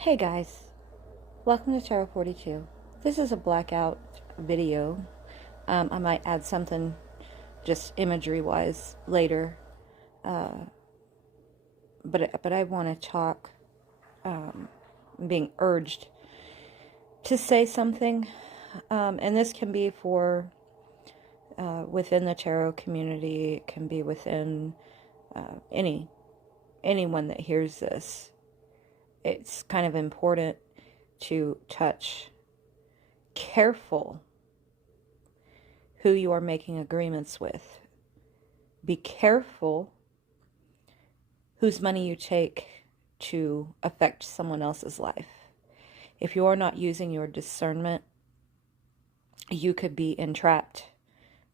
Hey guys, welcome to Tarot 42. This is a blackout video. I might add something just imagery wise later, but I want to talk. I'm being urged to say something, and this can be for within the tarot community. It can be within anyone that hears this. It's kind of important to touch. Careful who you are making agreements with. Be careful whose money you take to affect someone else's life. If you are not using your discernment, you could be entrapped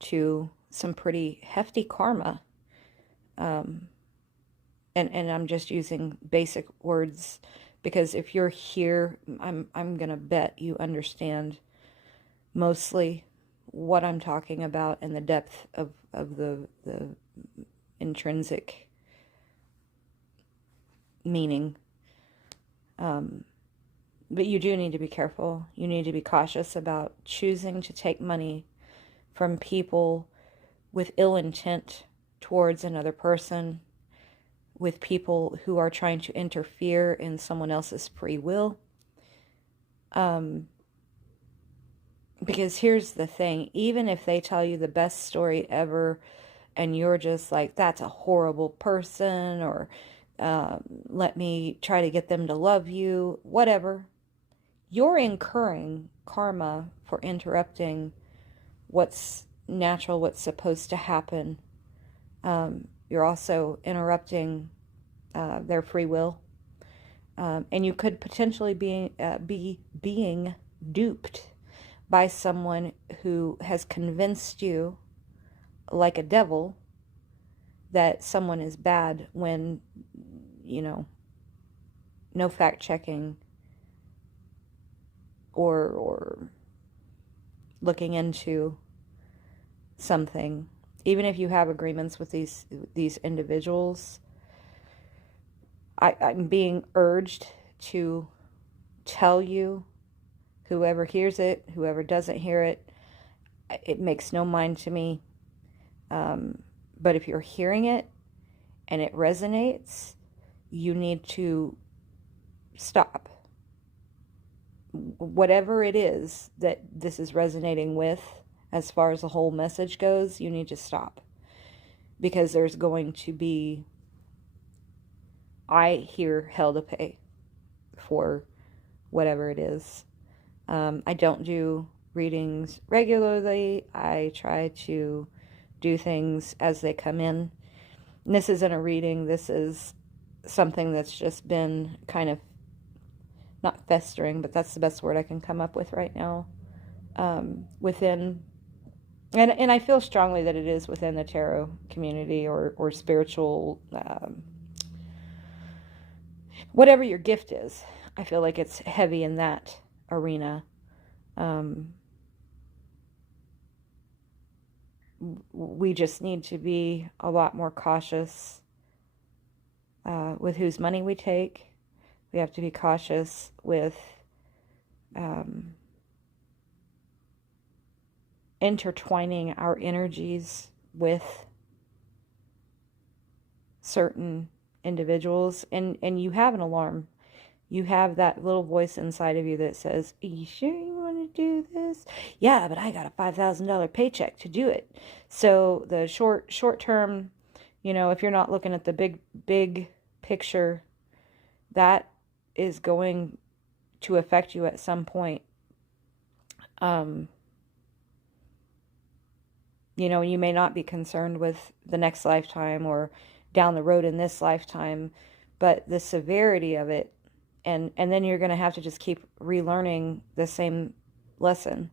to some pretty hefty karma. And I'm just using basic words because if you're here, I'm gonna bet you understand mostly what I'm talking about and the depth of the intrinsic meaning. But you do need to be careful. You need to be cautious about choosing to take money from people with ill intent towards another person, with people who are trying to interfere in someone else's free will. Because here's the thing, even if they tell you the best story ever and you're just like, that's a horrible person, or let me try to get them to love you, whatever, you're incurring karma for interrupting what's natural, what's supposed to happen. You're also interrupting their free will. And you could potentially be being duped by someone who has convinced you, like a devil, that someone is bad when, no fact checking or looking into something. Even if you have agreements with these individuals, I'm being urged to tell you, whoever hears it, whoever doesn't hear it, it makes no mind to me. But if you're hearing it and it resonates, you need to stop. Whatever it is that this is resonating with, as far as the whole message goes, you need to stop. Because there's going to be, I hear, hell to pay for whatever it is. I don't do readings regularly. I try to do things as they come in. And this isn't a reading. This is something that's just been kind of, not festering, but that's the best word I can come up with right now. Within, and I feel strongly that it is within the tarot community or spiritual, whatever your gift is. I feel like it's heavy in that arena. We just need to be a lot more cautious with whose money we take. We have to be cautious with intertwining our energies with certain individuals. And you have an alarm. You have that little voice inside of you that says, are you sure you want to do this? Yeah, but I got a $5,000 paycheck to do it. So the short term, if you're not looking at the big picture, that is going to affect you at some point. You may not be concerned with the next lifetime or down the road in this lifetime, but the severity of it, and then you're going to have to just keep relearning the same lesson.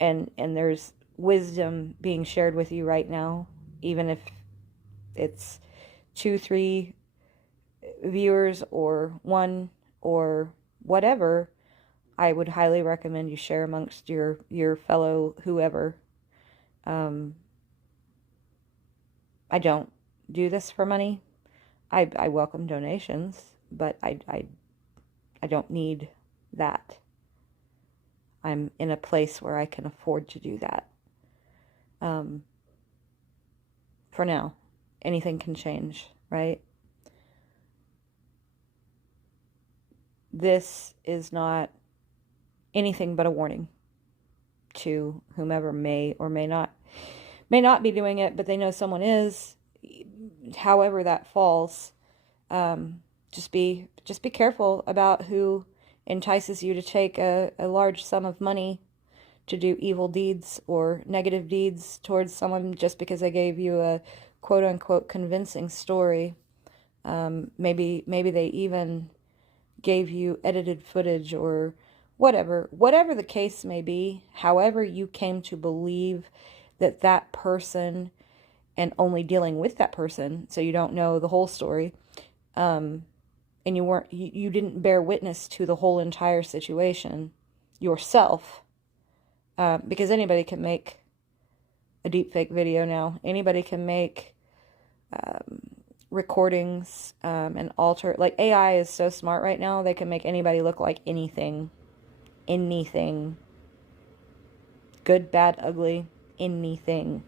And there's wisdom being shared with you right now, even if it's 2, 3 viewers or 1 or whatever. I would highly recommend you share amongst your fellow whoever. I don't do this for money. I welcome donations, but I don't need that. I'm in a place where I can afford to do that. For now, anything can change, right? This is not anything but a warning to whomever may or may not be doing it, but they know someone is. However that falls, just be careful about who entices you to take a large sum of money to do evil deeds or negative deeds towards someone just because they gave you a quote unquote convincing story. Maybe they even gave you edited footage or whatever the case may be. However you came to believe that person, and only dealing with that person, so you don't know the whole story, and you didn't bear witness to the whole entire situation yourself, because anybody can make a deepfake video now. Anybody can make recordings and alter. Like, AI is so smart right now, they can make anybody look like anything. Good, bad, ugly, anything.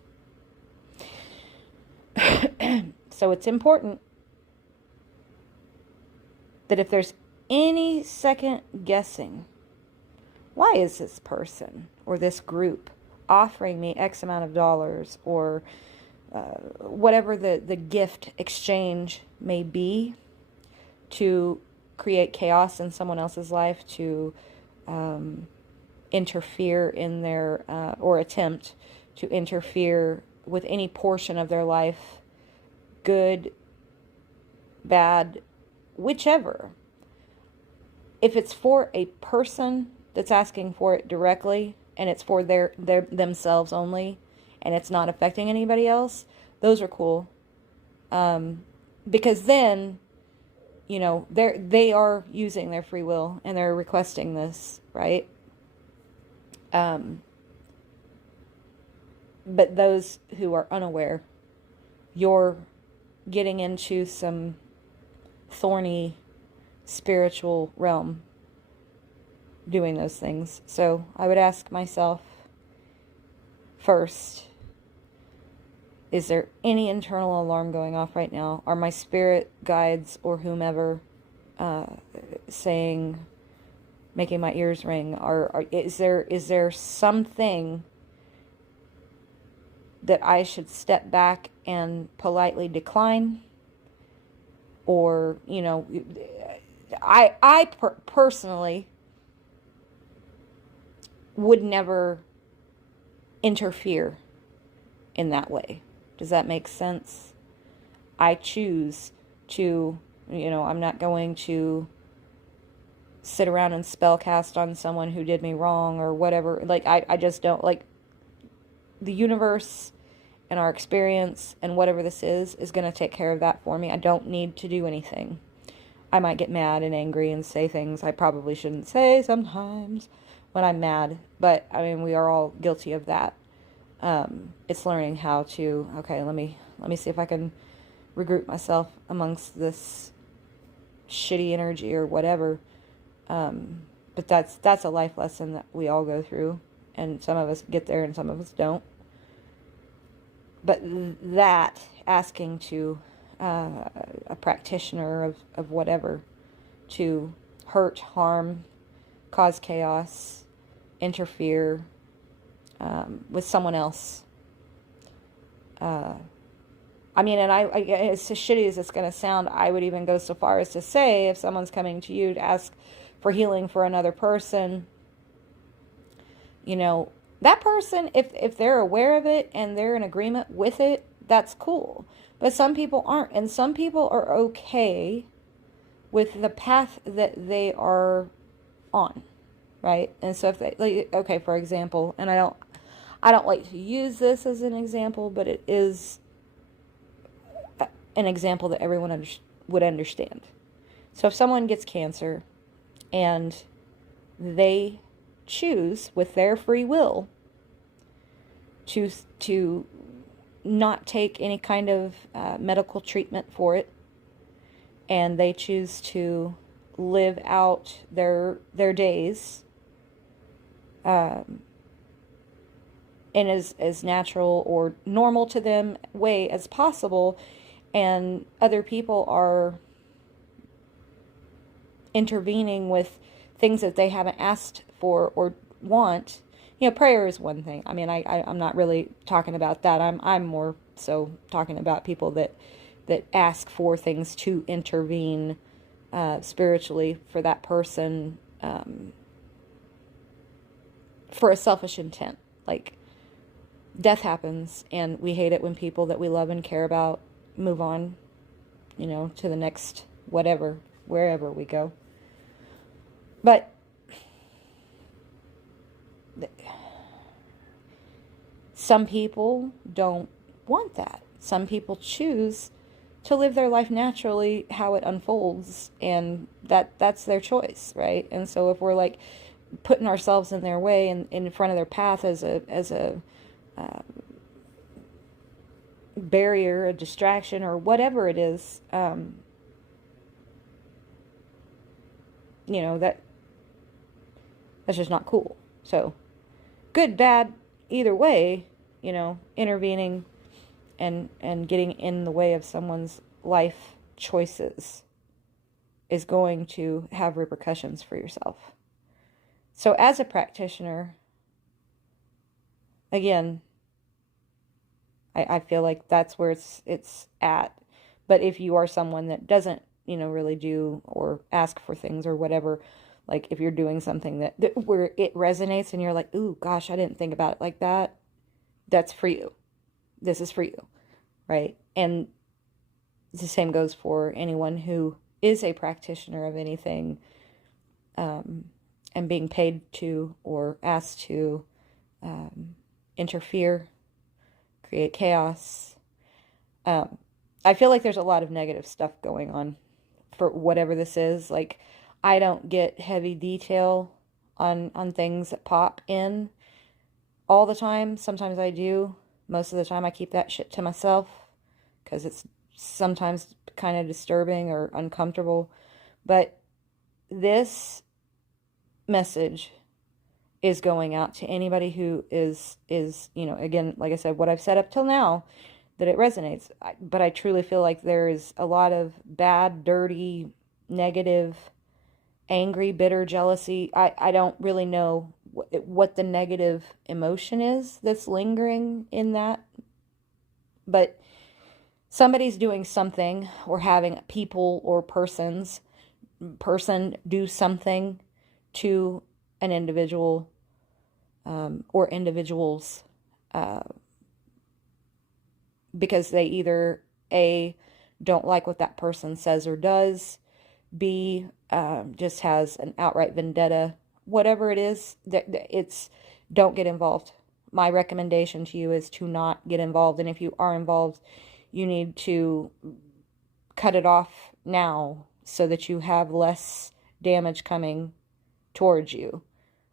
So it's important that if there's any second guessing, why is this person or this group offering me X amount of dollars, or whatever the gift exchange may be, to create chaos in someone else's life, to interfere in their, or attempt to interfere with any portion of their life, good, bad, whichever. If it's for a person that's asking for it directly, and it's for their themselves only, and it's not affecting anybody else, those are cool. Because then, they are using their free will and they're requesting this, right? But those who are unaware, you're getting into some thorny spiritual realm doing those things. So I would ask myself first, is there any internal alarm going off right now? Are my spirit guides or whomever saying, making my ears ring? Is there something that I should step back and politely decline? Or, I personally would never interfere in that way. Does that make sense? I choose to, I'm not going to sit around and spellcast on someone who did me wrong or whatever. Like, I just don't, like, the universe and our experience and whatever this is going to take care of that for me. I don't need to do anything. I might get mad and angry and say things I probably shouldn't say sometimes when I'm mad, but I mean, we are all guilty of that. It's learning how to, okay, let me see if I can regroup myself amongst this shitty energy or whatever. But that's a life lesson that we all go through, and some of us get there and some of us don't. But that, asking to a practitioner of whatever to hurt, harm, cause chaos, interfere with someone else. I mean, and I as shitty as it's going to sound, I would even go so far as to say, if someone's coming to you to ask for healing for another person, that person, if they're aware of it and they're in agreement with it, that's cool. But some people aren't, and some people are okay with the path that they are on, right? And so if they, like, okay, for example, and I don't like to use this as an example, but it is an example that everyone would understand. So if someone gets cancer and they choose with their free will to not take any kind of medical treatment for it, and they choose to live out their days in as natural or normal to them way as possible, and other people are intervening with things that they haven't asked for or want. Prayer is one thing. I mean, I'm not really talking about that. I'm more so talking about people that ask for things to intervene spiritually for that person, for a selfish intent. Like, death happens, and we hate it when people that we love and care about move on, to the next whatever, wherever we go. But some people don't want that. Some people choose to live their life naturally, how it unfolds, and that's their choice, right? And so if we're like putting ourselves in their way and in front of their path as a barrier, a distraction, or whatever it is, that's just not cool. So, good, bad, either way, intervening and getting in the way of someone's life choices is going to have repercussions for yourself. So as a practitioner, again, I feel like that's where it's at. But if you are someone that doesn't, really do or ask for things or whatever, like if you're doing something that where it resonates and you're like, ooh, gosh, I didn't think about it like that, that's for you. This is for you, right? And the same goes for anyone who is a practitioner of anything, and being paid to or asked to interfere, create chaos. I feel like there's a lot of negative stuff going on for whatever this is. Like, I don't get heavy detail on things that pop in all the time. Sometimes I do. Most of the time I keep that shit to myself because it's sometimes kind of disturbing or uncomfortable. But this message is going out to anybody who is again, like I said, what I've said up till now, that it resonates. But I truly feel like there is a lot of bad, dirty, negative, angry, bitter, jealousy. I don't really know what the negative emotion is that's lingering in that. But somebody's doing something, or having people or person do something to an individual, or individuals, because they either A, don't like what that person says or does, B, just has an outright vendetta, whatever it is, don't get involved. My recommendation to you is to not get involved. And if you are involved, you need to cut it off now so that you have less damage coming towards you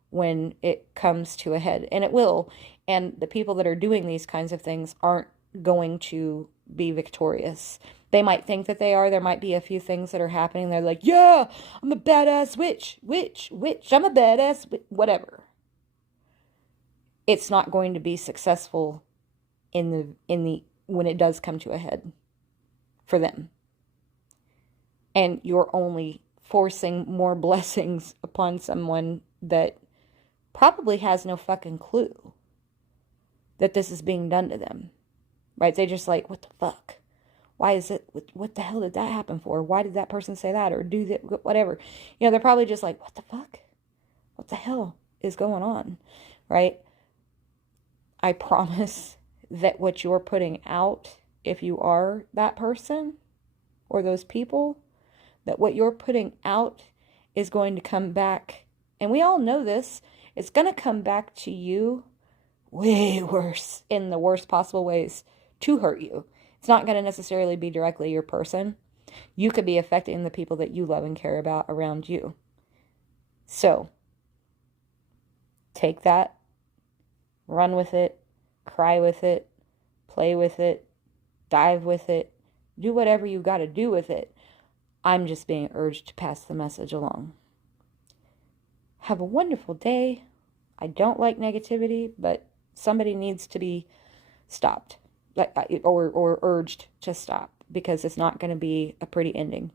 when it comes to a head. And it will. And the people that are doing these kinds of things aren't going to be victorious. They might think that they are. There might be a few things that are happening. They're like, yeah, I'm a badass witch. I'm a badass whatever. It's not going to be successful in the when it does come to a head for them. And you're only forcing more blessings upon someone that probably has no fucking clue that this is being done to them. Right? They just like, what the fuck? Why is it, what the hell did that happen for? Why did that person say that or do that, whatever? They're probably just like, what the fuck? What the hell is going on? Right? I promise that what you're putting out, if you are that person or those people, that what you're putting out is going to come back. And we all know this. It's going to come back to you way worse, in the worst possible ways, to hurt you. It's not going to necessarily be directly your person. You could be affecting the people that you love and care about around you. So, take that, run with it, cry with it, play with it, dive with it, do whatever you got to do with it. I'm just being urged to pass the message along. Have a wonderful day. I don't like negativity, but somebody needs to be stopped, or urged to stop, because it's not going to be a pretty ending.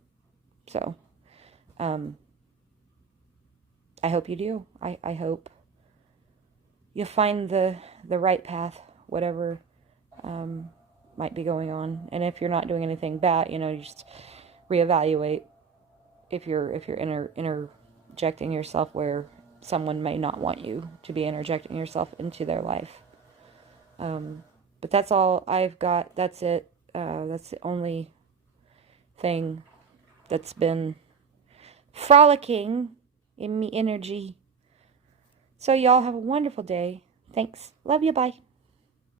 So, I hope you do. I hope you'll find the right path, whatever might be going on. And if you're not doing anything bad, you just reevaluate if you're interjecting yourself where someone may not want you to be interjecting yourself into their life. But that's all I've got. That's it. That's the only thing that's been frolicking in me energy. So y'all have a wonderful day. Thanks. Love you. Bye.